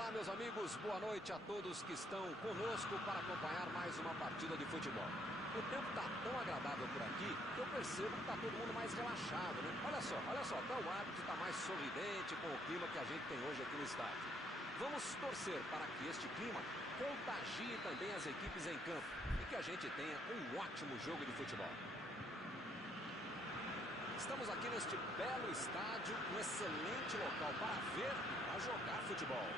Olá, meus amigos, boa noite a todos que estão conosco para acompanhar mais uma partida de futebol. O tempo está tão agradável por aqui que eu percebo que está todo mundo mais relaxado, né? Olha só, até o árbitro está mais sorridente com o clima que a gente tem hoje aqui no estádio. Vamos torcer para que este clima contagie também as equipes em campo e que a gente tenha um ótimo jogo de futebol. Estamos aqui neste belo estádio, um excelente local para ver e para jogar futebol.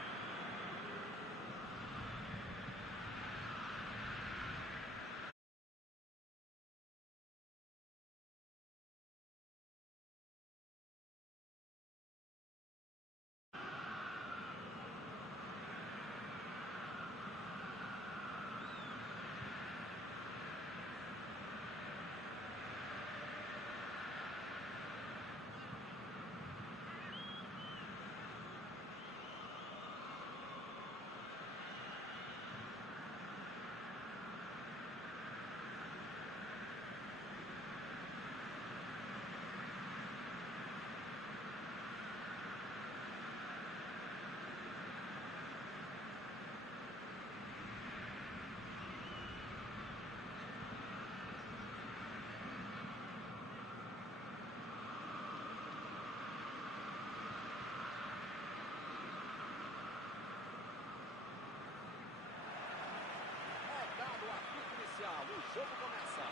Dado o apito inicial, o jogo começa.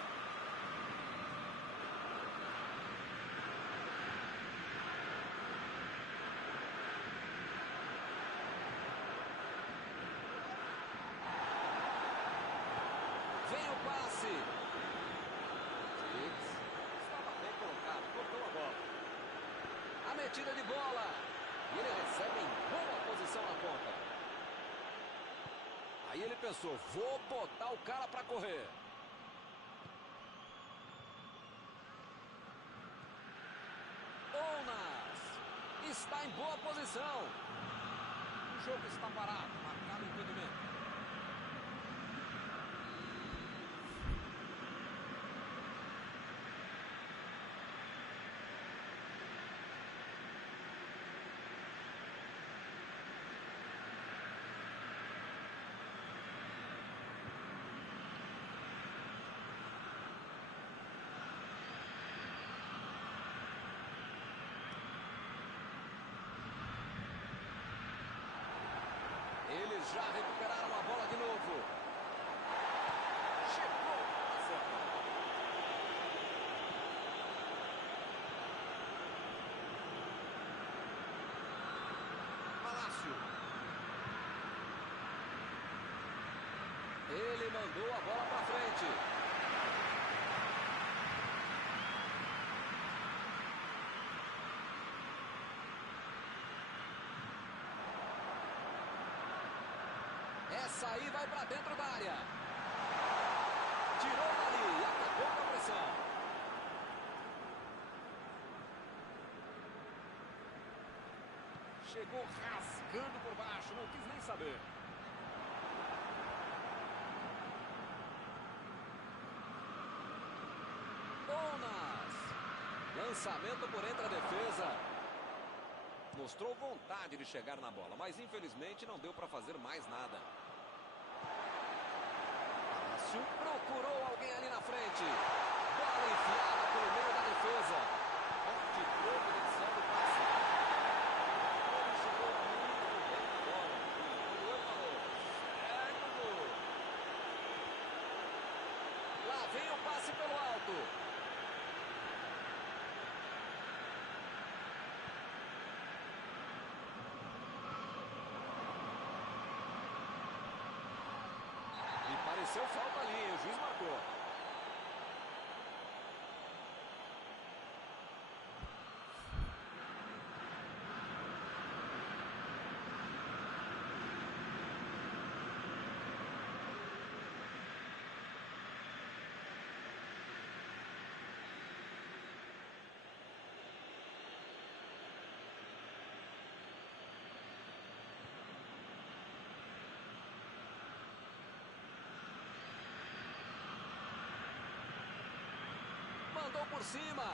Vem o passe. Estava bem colocado, cortou a bola. A metida de bola. E ele recebe em boa posição na ponta. Aí ele pensou, vou botar o cara para correr. Ounas está em boa posição. O jogo está parado, marcado impedimento. Eles já recuperaram a bola de novo. Chegou a certa. Palácio. Ele mandou a bola para frente. Essa aí vai para dentro da área. Tirou dali e acabou com a pressão. Chegou rasgando por baixo, não quis nem saber. Ounas. Lançamento por entre a defesa. Mostrou vontade de chegar na bola, mas infelizmente não deu para fazer mais nada. Palácio procurou alguém ali na frente. Bola enfiada pelo meio da defesa. Forte troco inicial do passe. Ele chegou muito bem na bola. O goleiro falou, segue o gol. Lá vem o passe pelo alto. Pareceu falta ali, o juiz marcou. Mandou por cima.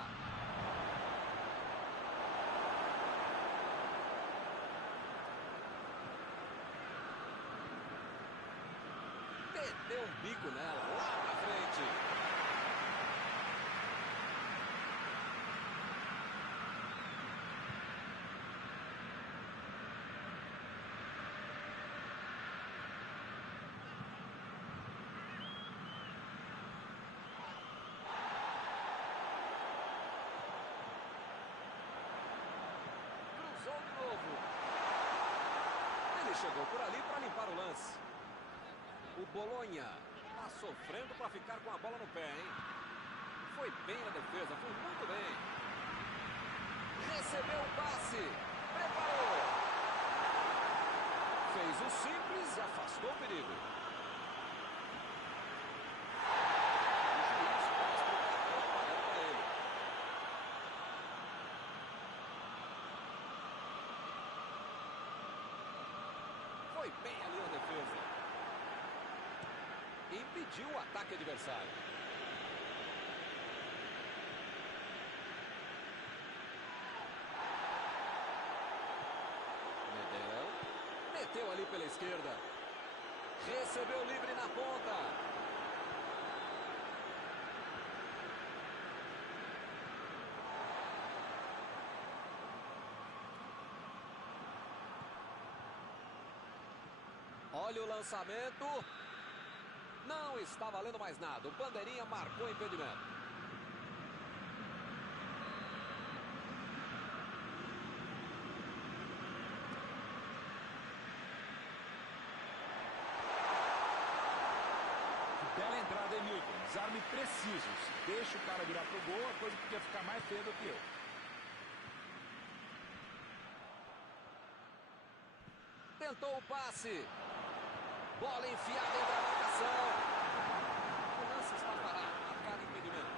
Deu um bico nela, lá pra frente. Cruzou de novo. Ele chegou por ali para limpar o lance. O Bolonha está sofrendo para ficar com a bola no pé, hein? Foi bem na defesa, foi muito bem. Recebeu o passe, preparou. Fez o simples e afastou o perigo. O juiz mostra o cartão amarelo para ele. Foi bem ali na defesa. Impediu o ataque adversário. Medel. Meteu ali pela esquerda. Recebeu livre na ponta. Olha o lançamento. Não está valendo mais nada. O bandeirinha marcou impedimento. Que bela entrada, hein, Milton? Desarme preciso. Se deixa o cara virar pro gol, a coisa podia ficar mais feia do que eu. Tentou o passe. Bola enfiada entre a marcação. O lance está parado. Marcado impedimento.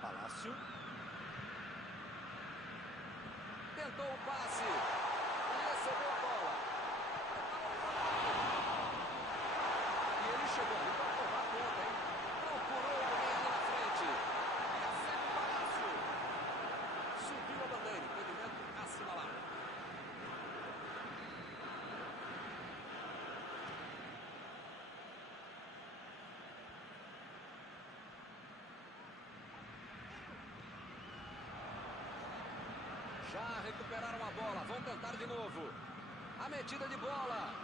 Palácio. Tentou o passe. Recebeu a bola. E ele chegou ali para tomar conta, hein? Procurou alguém ali na frente. Recebe o Palácio. Subiu a bandeira. Impedimento assinalado. Já recuperaram a bola. Vão tentar de novo. A metida de bola.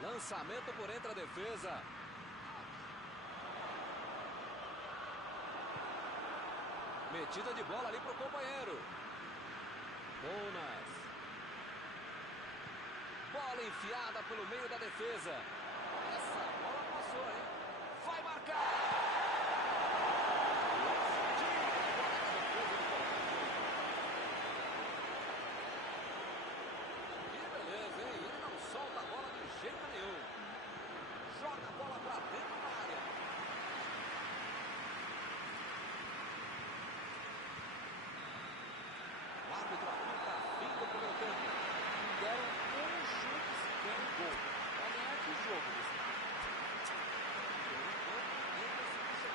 Lançamento por entre a defesa. Metida de bola ali para o companheiro. Bonas. Bola enfiada pelo meio da defesa. Essa bola passou, hein? Vai marcar! Que beleza, hein? Ele não solta a bola de jeito nenhum. Joga a bola para dentro da área. O árbitro aponta fim do primeiro tempo. Deram um chute sequer no gol. Olha, que jogo desse. Por enquanto, ainda se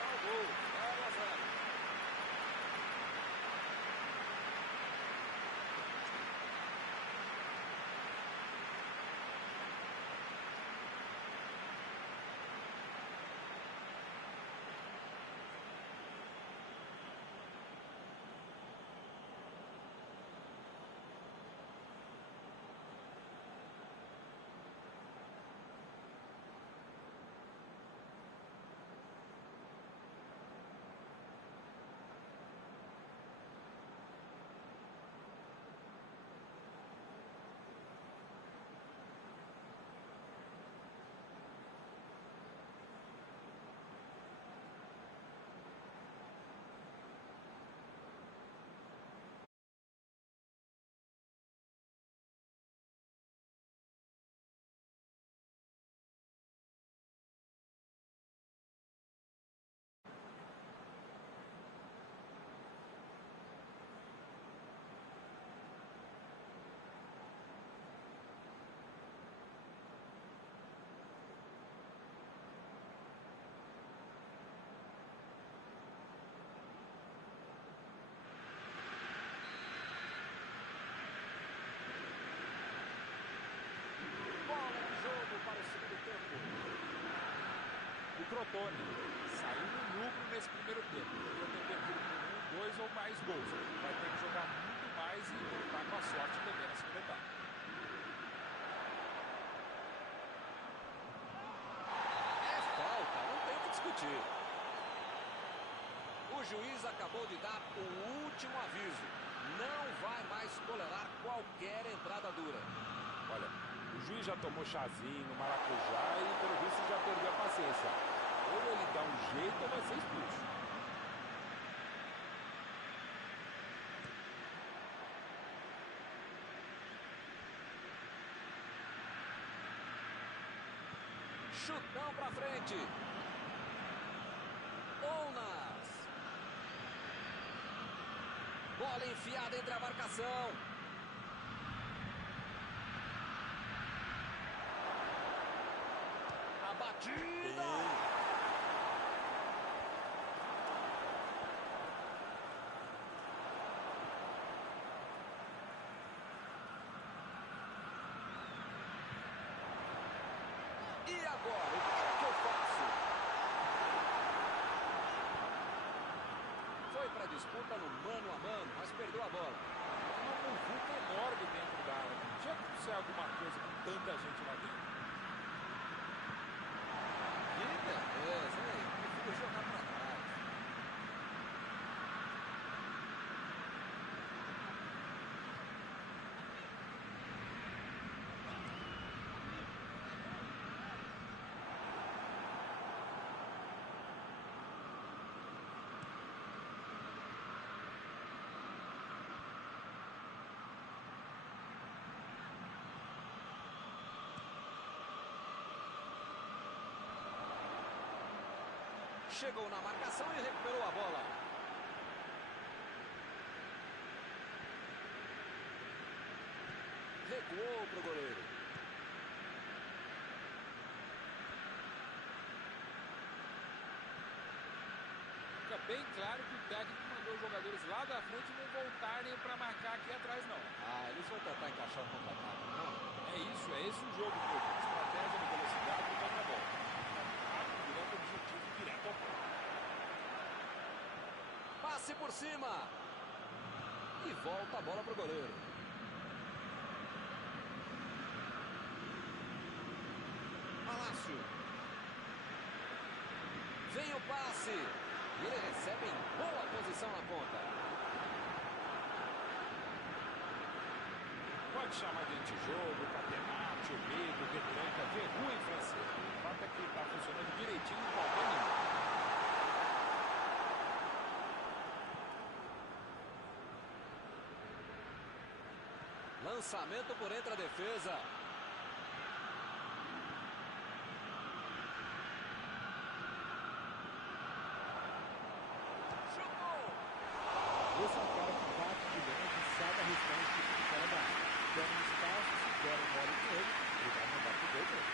Crotone saiu no lucro nesse primeiro tempo. Podia ter perdido por 1, 2 ou mais gols. Vai ter que jogar muito mais e contar com a sorte também na segunda etapa. É falta, não tem o que discutir. O juiz acabou de dar o último aviso. Não vai mais tolerar qualquer entrada dura. Olha, o juiz já tomou chazinho no maracujá e pelo visto já perdeu a paciência. Ou ele dá um jeito ou vai ser expulso. Chutão pra frente. Ounas. Bola enfiada entre a marcação. A batida. E agora, o que é que eu faço? Foi para a disputa no mano a mano, mas perdeu a bola. Uma muvuca enorme dentro da área. Não tinha como ser alguma coisa com tanta gente lá dentro. Que beleza, hein? Prefiro jogar para trás. Chegou na marcação e recuperou a bola. Recuou para o goleiro. Fica bem claro que o técnico mandou os jogadores lá da frente não voltarem para marcar aqui atrás, não. Ah, eles vão tentar encaixar o contra-ataque, não? É isso, é esse o jogo, meu. Estratégia de velocidade e contra-bola. Rápido, direto ao objetivo, direto ao ponto. Passe por cima. E volta a bola para o goleiro. Palácio. Vem o passe. E ele recebe em boa posição na ponta. Pode chamar de antijogo, catenate, medo, retranca, verrua em francês. O fato é que está funcionando direitinho em qualquer nível. Lançamento por entre a defesa. Chutou! Esse é um cara que bate de longe e sabe arriscar esse tipo de cara da área. Dando um espaço, se der um bola com ele, ele vai mandar pro gol mesmo.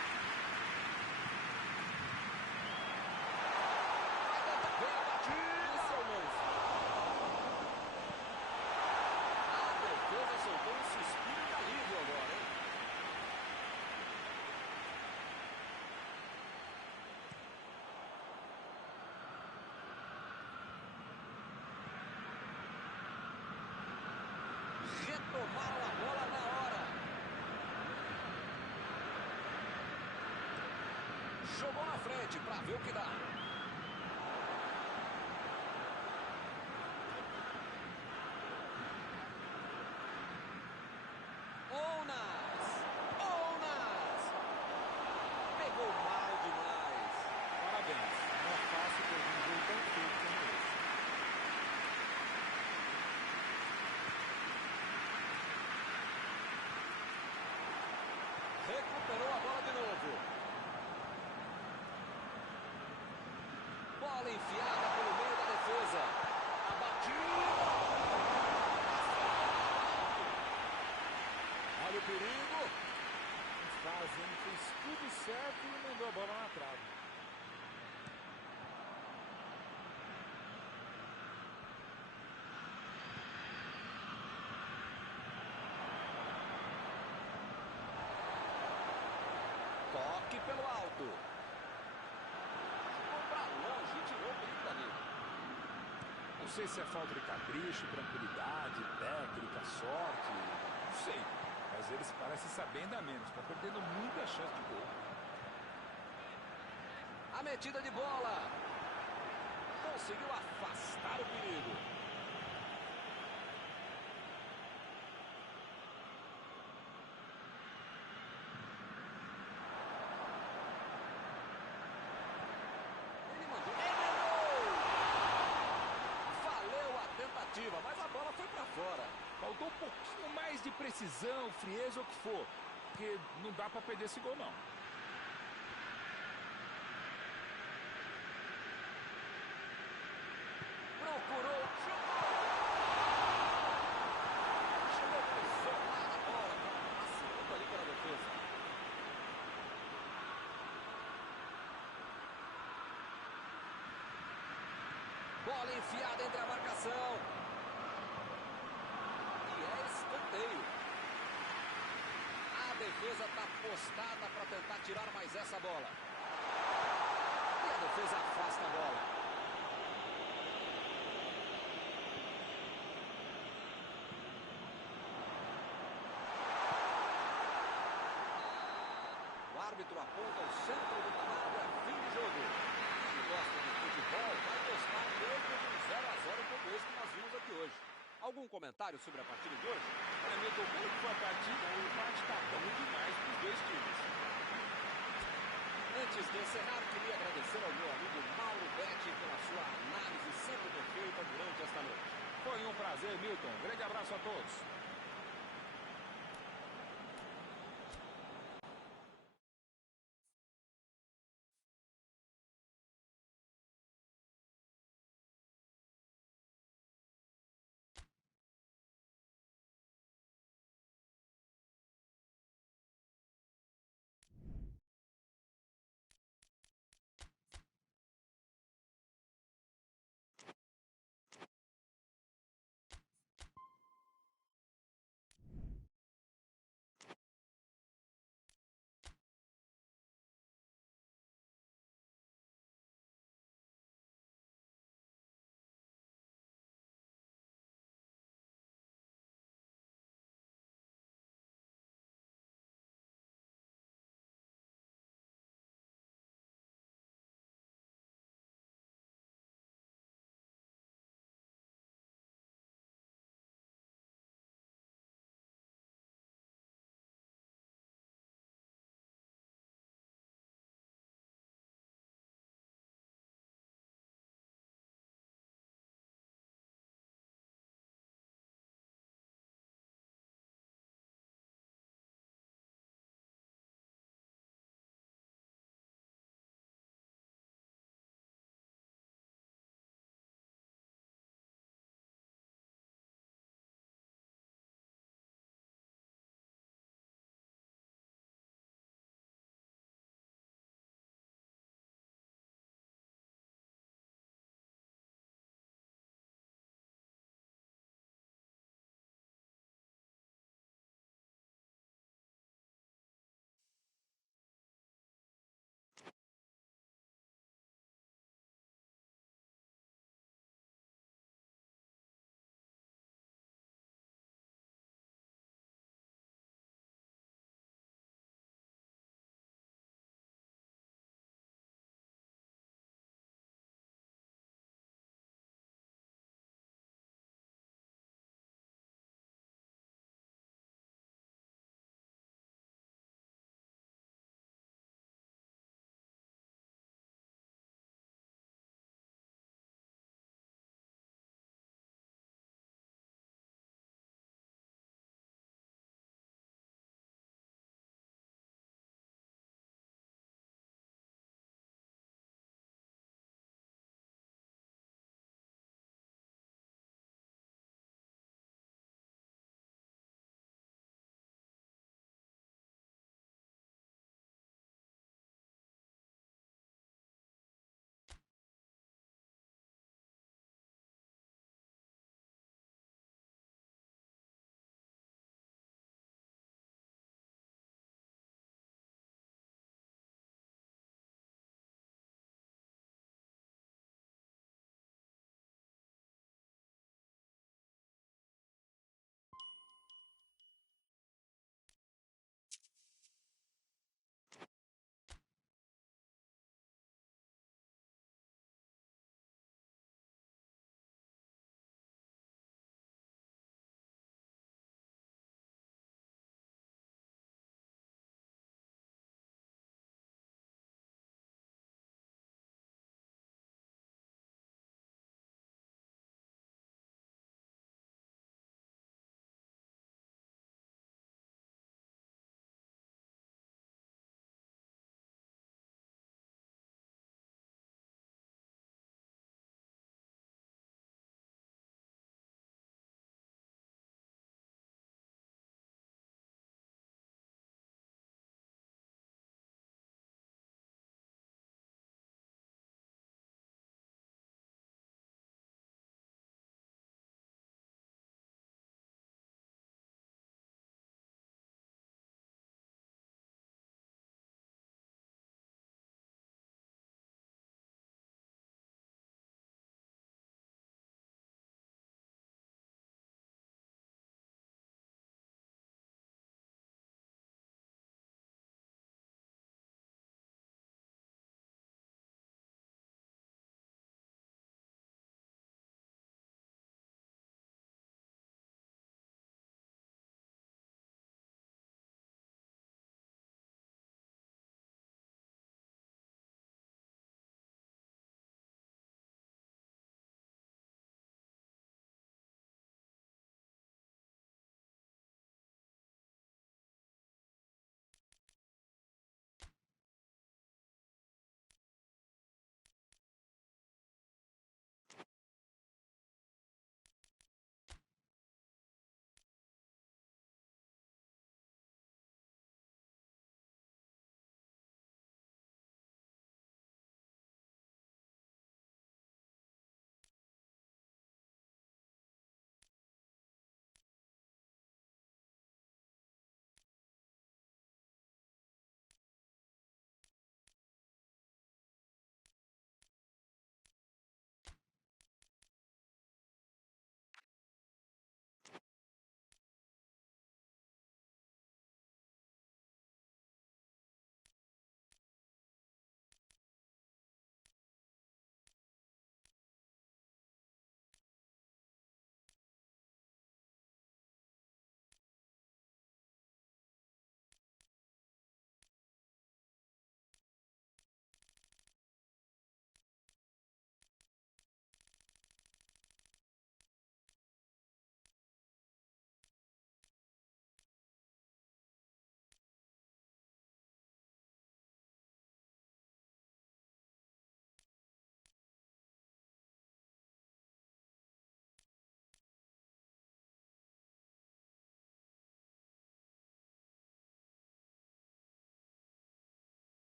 Vem a batida! Esse é o lance. A defesa soltou um suspiro de alívio agora, hein? Retomaram a bola na hora. Jogou na frente para ver o que dá. Ounas! Pegou mal demais. Parabéns. Não é fácil ter um gol tão feito como esse. Recuperou a bola de novo. Bola enfiada pelo meio da defesa. A batida. Olha o perigo. Fazendo, fez tudo certo e mandou a bola na trave. Toque pelo alto. sei se é falta de capricho, tranquilidade, técnica, sorte, não sei. Mas eles parecem saber ainda menos, estão perdendo muita chance de gol. A metida de bola. Conseguiu afastar o perigo. Ele mandou. Enganou! Valeu a tentativa, mas a bola foi para fora. Faltou um pouquinho mais de precisão, frieza ou o que for. Porque não dá para perder esse gol, não. Procurou, chutou. Chegou para isolar a bola. Passando ali pela defesa. Bola enfiada entre a marcação. E é escanteio. A defesa está postada para tentar tirar mais essa bola. E a defesa afasta a bola. O árbitro aponta o centro do gramado, é fim de jogo. Quem gosta de futebol vai gostar mesmo de um 0 a 0 como esse que nós vimos aqui hoje. Algum comentário sobre a partida de hoje? Olha, Milton, pelo que foi a partida, o empate está bom demais para os dois times. Antes de encerrar, queria agradecer ao meu amigo Mauro Betti pela sua análise sempre perfeita durante esta noite. Foi um prazer, Milton. Grande abraço a todos.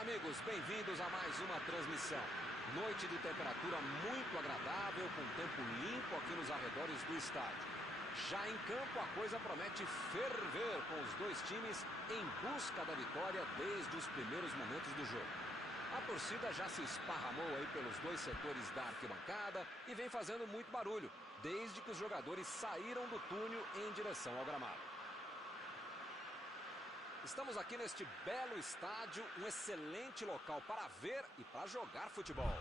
Olá, amigos, bem-vindos a mais uma transmissão. Noite de temperatura muito agradável, com tempo limpo aqui nos arredores do estádio. Já em campo, a coisa promete ferver, com os dois times em busca da vitória desde os primeiros momentos do jogo. A torcida já se esparramou aí pelos dois setores da arquibancada e vem fazendo muito barulho, desde que os jogadores saíram do túnel em direção ao gramado. Estamos aqui neste belo estádio, um excelente local para ver e para jogar futebol.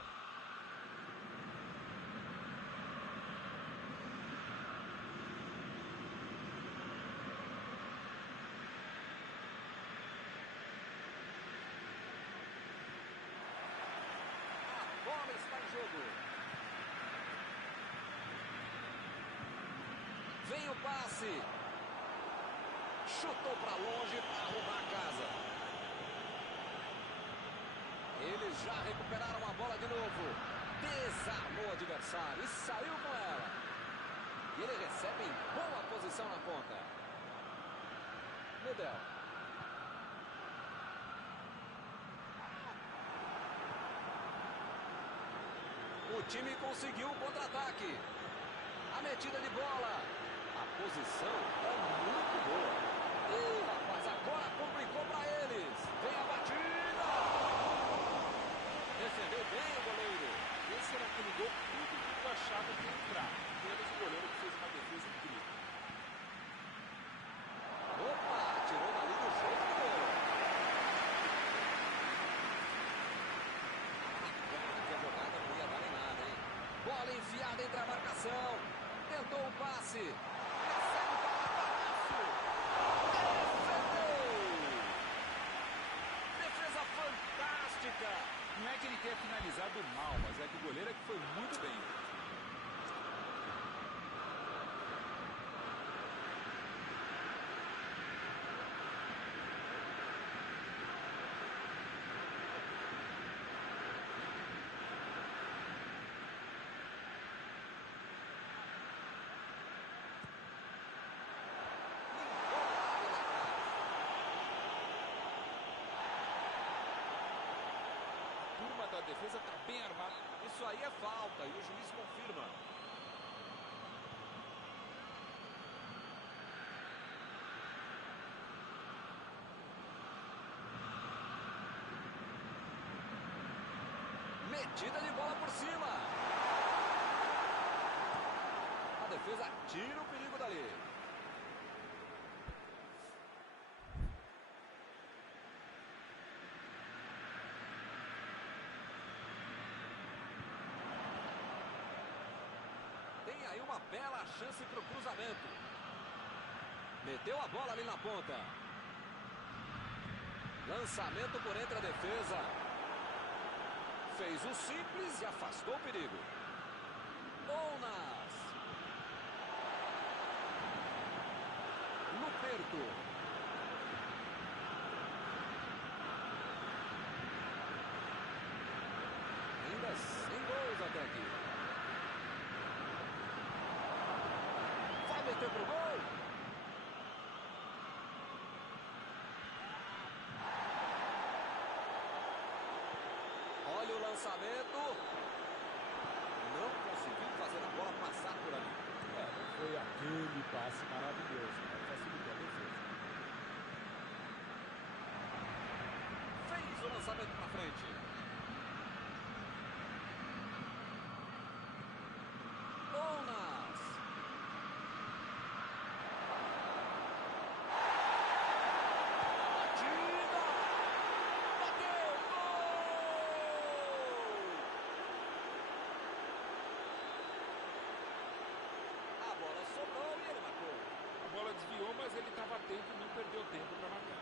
A bola está em jogo. Vem o passe. Chutou para longe para arrumar a casa. Eles já recuperaram a bola de novo. Desarmou o adversário e saiu com ela. E ele recebe em boa posição na ponta. Medel. O time conseguiu o contra-ataque. A metida de bola. A posição é muito boa. Ih, rapaz, agora complicou para eles. Vem a batida. Defendeu bem o goleiro. Esse era aquele gol que todo mundo achava que ia entrar. Menos o goleiro que fez uma defesa incrível. Opa, tirou dali do jeito que deu. Que a jogada não ia dar em nada, hein? Bola enfiada entre a marcação. Tentou o passe. Recebe o paparazzo. Defesa fantástica. Não é que ele tenha finalizado mal, mas é que o goleiro é que foi muito bem. A defesa está bem armada. Isso aí é falta e o juiz confirma. Metida de bola por cima. A defesa tira o perigo dali. Tem aí uma bela chance para o cruzamento. Meteu a bola ali na ponta. Lançamento por entre a defesa. Fez o simples e afastou o perigo. Ounas. Luperto. Ainda sem gols até aqui. Vai meter pro gol. Olha o lançamento. Não conseguiu fazer a bola passar por ali. Não foi aquele passe maravilhoso, mas facilitou a defesa. Fez o lançamento para frente. Ounas. Batida. Bateu. Gol. A bola sobrou e ele marcou. A bola desviou, mas ele estava atento e não perdeu tempo para marcar.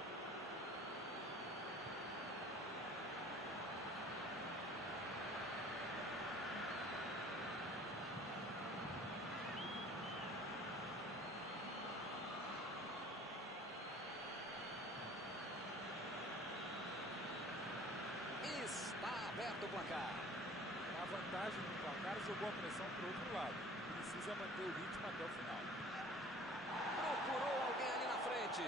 Está aberto o placar. A vantagem no placar jogou a pressão para o outro lado. Precisa manter o ritmo até o final. Procurou alguém ali na frente.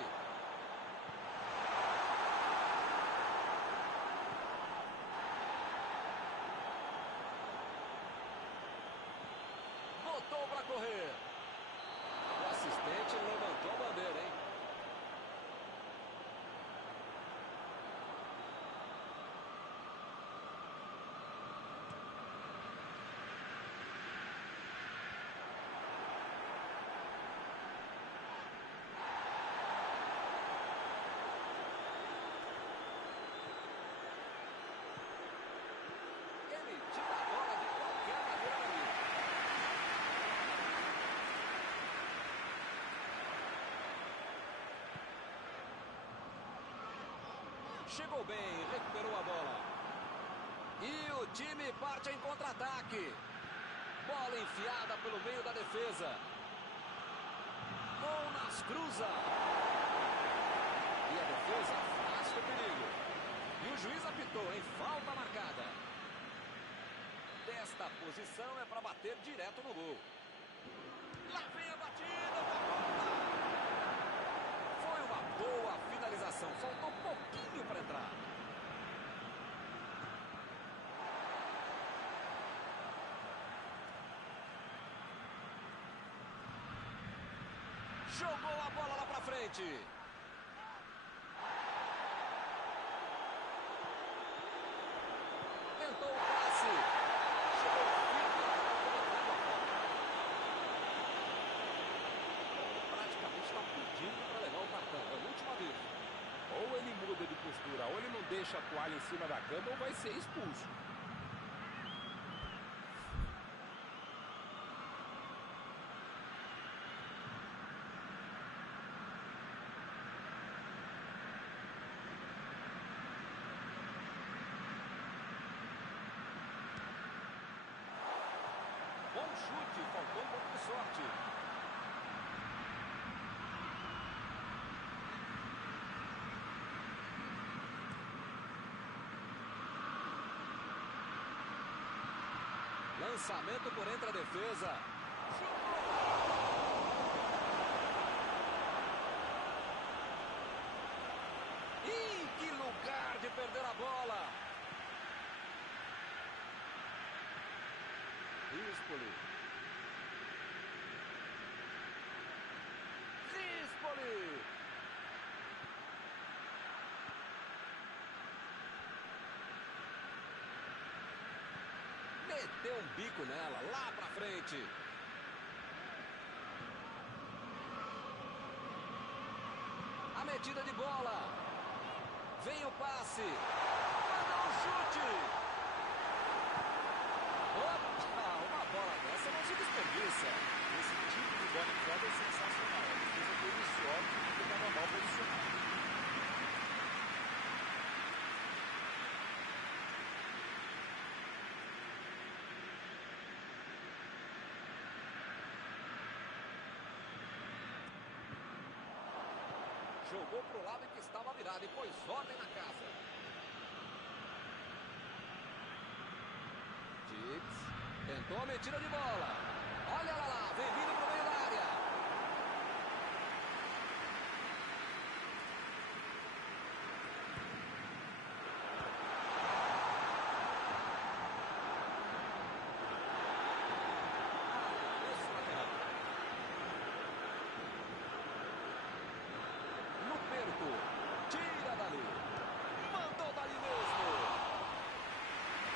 Voltou para correr. O assistente levantou a bandeira, hein? Ele tira a bola de qualquer maneira dali. Chegou bem, recuperou a bola. E o time parte em contra-ataque. Bola enfiada pelo meio da defesa. Mounas cruza. E a defesa afasta o perigo. E o juiz apitou em falta marcada. Desta posição é para bater direto no gol. Lá vem a batida, foi uma boa finalização, faltou pouquinho para entrar. Jogou a bola lá para frente. Tentou o passe. Chegou firme lá para penetrar a bola. Praticamente está pedindo para levar o cartão. É o último aviso. Ou ele muda de postura, ou ele não deixa a toalha em cima da cama, ou vai ser expulso. Bom chute, faltou um pouco de sorte. Lançamento por entre a defesa. Ih, que lugar de perder a bola. Rispoli. Rispoli. Meteu um bico nela, lá pra frente. A metida de bola. Vem o passe. Mandou um chute. Opa, uma bola dessa não se desperdiça. Esse tipo de bola enfiada é sensacional. A defesa teve sorte porque estava mal posicionado. Jogou pro lado em que estava virado e pôs ordem na casa. Diggs tentou a metida de bola. Olha lá, vem vindo pro meio da área. Isso, lateral. No perco, tira dali. Mandou dali mesmo.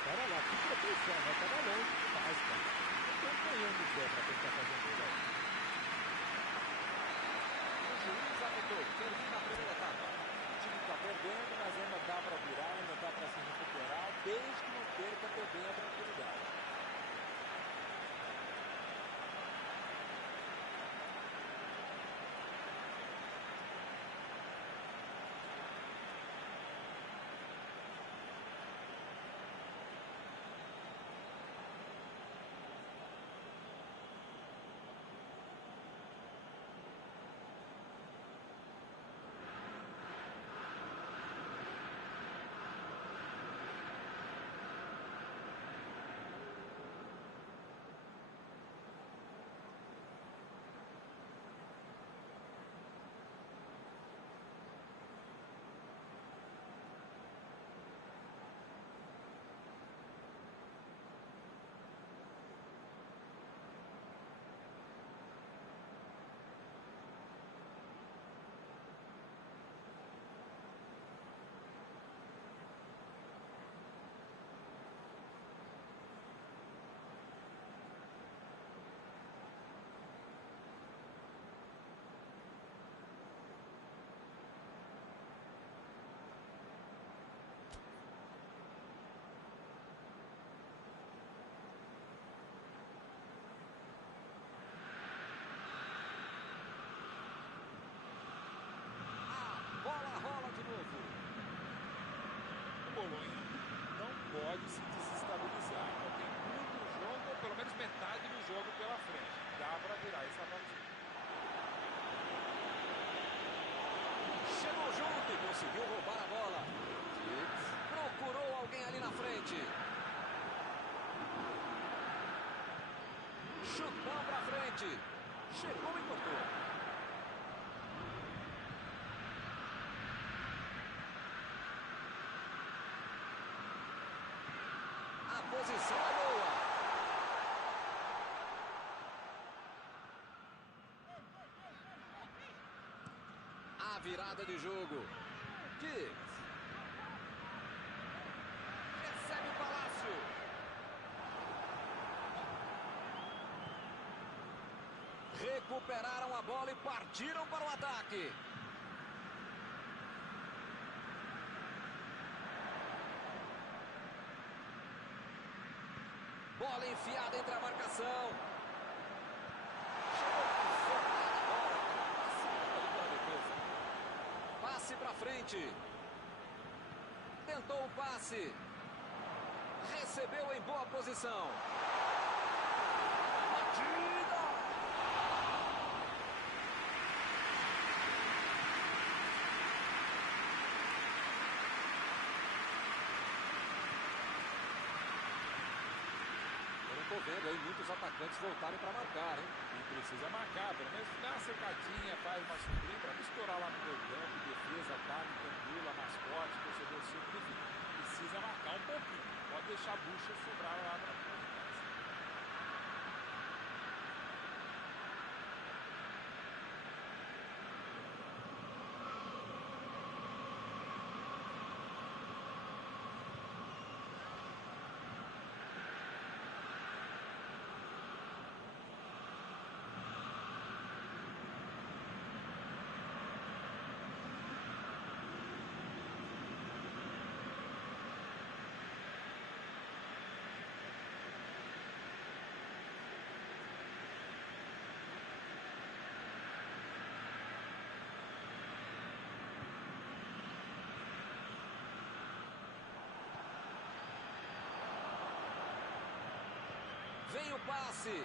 Cara lá, que proteção, né? Tava longe demais, cara. Não tô apanhando o pé pra tentar fazer Bolonha não pode se desestabilizar. Então tem muito jogo, ou pelo menos metade do jogo pela frente. Dá para virar essa partida. Chegou junto e conseguiu roubar a bola. Procurou alguém ali na frente. Chutão pra frente. Chegou e cortou. A posição é boa. A virada de jogo. Giggs. Recebe o Palácio. Recuperaram a bola e partiram para o ataque. Bola enfiada entre a marcação. Passe para frente. Tentou o passe. Recebeu em boa posição. Batida! Eu não tô vendo aí muitos atacantes voltarem para marcar, hein? E precisa marcar, pelo menos dá uma secadinha, faz uma sombrinha para não estourar lá no meio campo, defesa, ataque, gandula, mascote, torcedor sempre fica. Precisa marcar um pouquinho, pode deixar a bucha sobrar lá para trás. Vem o passe.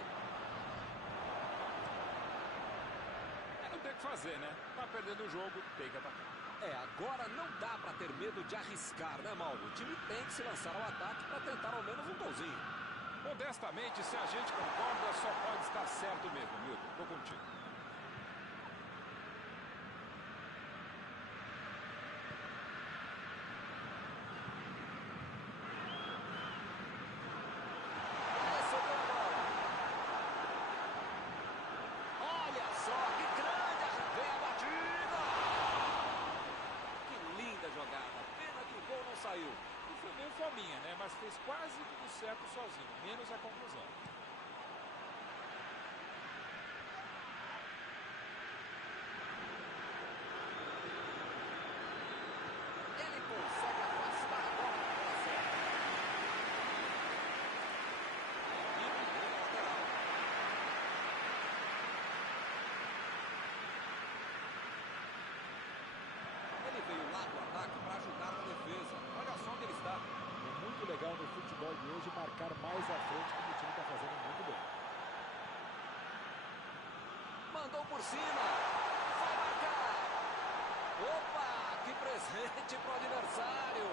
Não tem o que fazer, né? Tá perdendo o jogo, tem que atacar. Agora não dá para ter medo de arriscar, né, Mauro? O time tem que se lançar ao ataque para tentar ao menos um golzinho. Modestamente, se a gente concorda, só pode estar certo mesmo, Milton. Tô contigo. Saiu. E foi meio fominha, né? Mas fez quase tudo certo sozinho, menos a conclusão. Ele consegue afastar a bola na direção. Ele veio lá do ataque para ajudar na defesa. Olha só onde ele está. É muito legal no futebol de hoje marcar mais à frente, como o time está fazendo muito bem. Mandou por cima. Vai marcar. Opa, que presente para o adversário.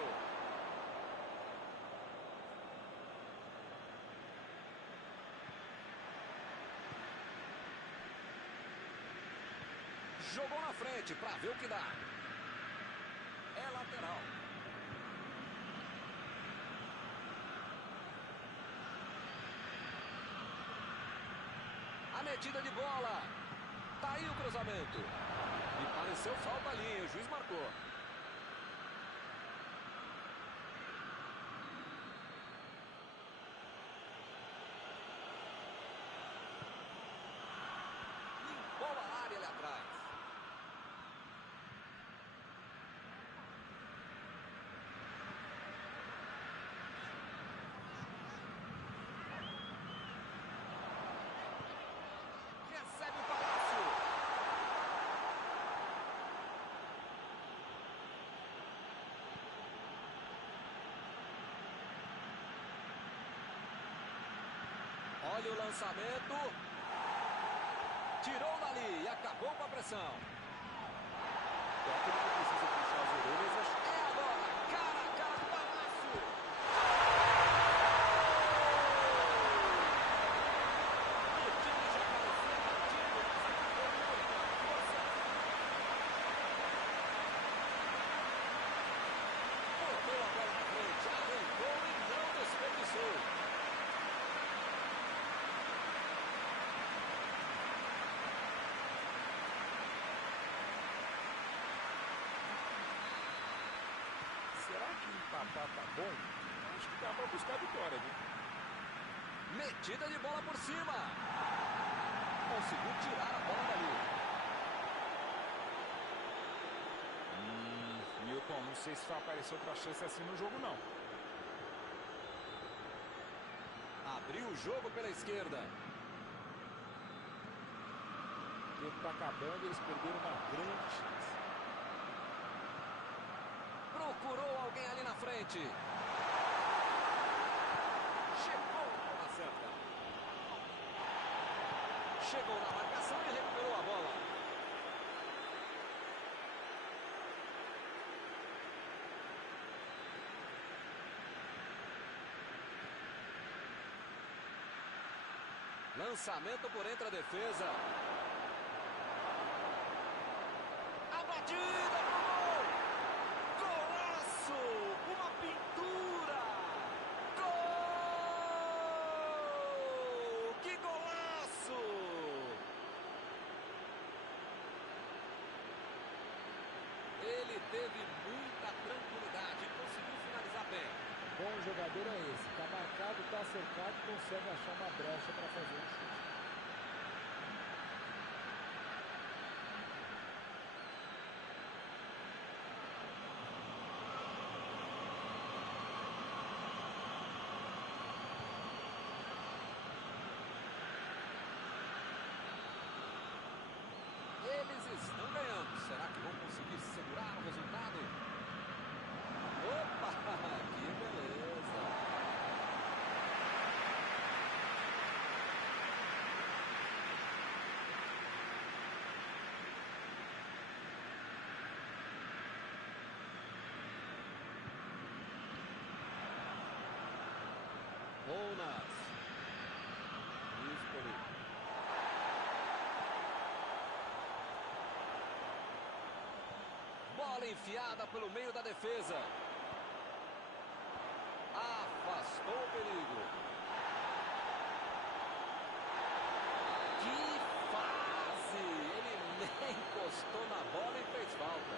Jogou na frente para ver o que dá. É lateral. A metida de bola. Tá aí o cruzamento. Me pareceu falta ali, o juiz marcou. Limpou a área ali atrás. Recebe o Palácio. Olha o lançamento. Tirou dali e acabou com a pressão. O técnico precisa puxar as orelhas. É agora, cara a cara do Golaço. O time já parecia batido, mas acabou com muita força. Botou a bola na frente, arrancou e não desperdiçou. Será que empatar tá bom? Acho que dá para buscar a vitória, viu? Metida de bola por cima. Conseguiu tirar a bola dali. Milton, não sei se vai aparecer outra chance assim no jogo, não. Abriu o jogo pela esquerda. O tempo está acabando e eles perderam uma grande chance. Procurou alguém ali na frente. Chegou na bola certa. Chegou na marcação e recuperou a bola. Lançamento por entre a defesa. A batida pro gol. Golaço! Uma pintura! Gol! Que golaço! Ele teve muita tranquilidade e conseguiu finalizar bem. Bom jogador é esse. Está marcado, está cercado e consegue achar uma brecha para fazer um chute. Eles estão ganhando. Será que vão conseguir segurar o resultado? Opa! Que beleza! Bonas. Ispoli. Bola enfiada pelo meio da defesa. Afastou o perigo. Que fase! Ele nem encostou na bola e fez falta.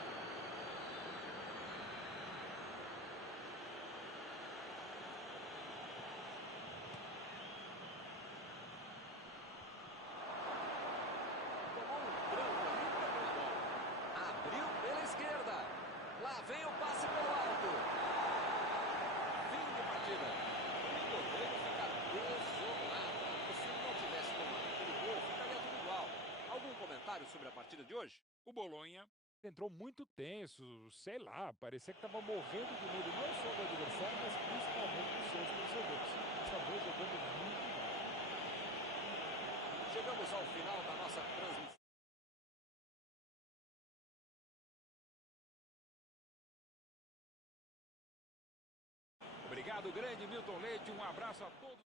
Tomou um tranco ali para a bola. Abriu pela esquerda. Lá vem o passe pelo alto. Fim de partida. O goleiro fica desolado. Se ele não tivesse tomado aquele gol, ficaria tudo igual. Algum comentário sobre a partida de hoje? O Bolonha Entrou muito tenso, sei lá, parecia que estava morrendo de medo não só do adversário, mas principalmente dos seus torcedores. Acabou jogando muito mal. Chegamos ao final da nossa transmissão. Obrigado, grande Milton Leite. Um abraço a todos.